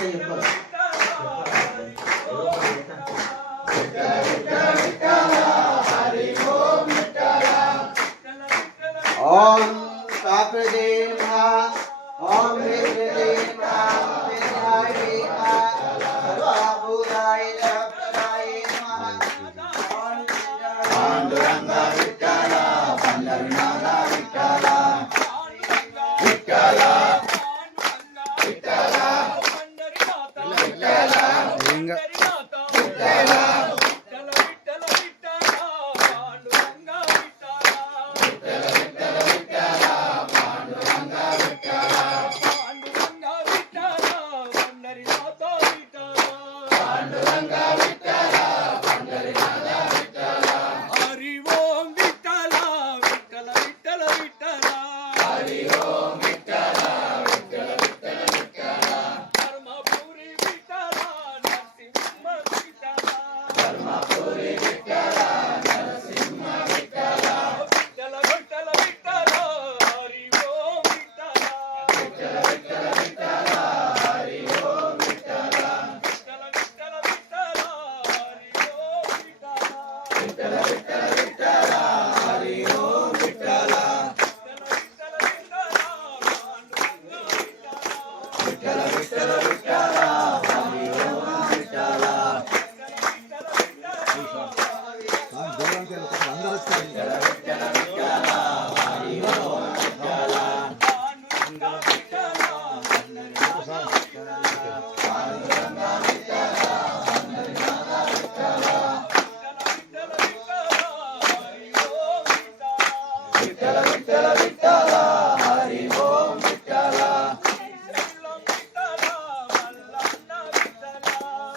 ओम काकृदे नमः ओम विद्युते नमः विद्याय नमः सर्वभूताय जगत्पदाय नमः पांडुरंग विठ्ठल पंढरीनाथ विठ्ठल विठ्ठल विठ्ठल लिंग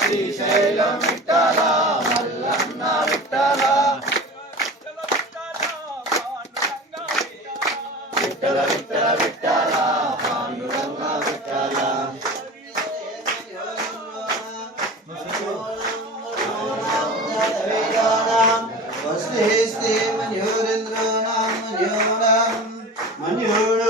శ్రీశైలం విఠల మల్లన్న విఠల విఠల విఠల విఠల పాండురంగ విఠల వస్తే మన్యూరేంద్ర నామ మన్యూరం మన్యూర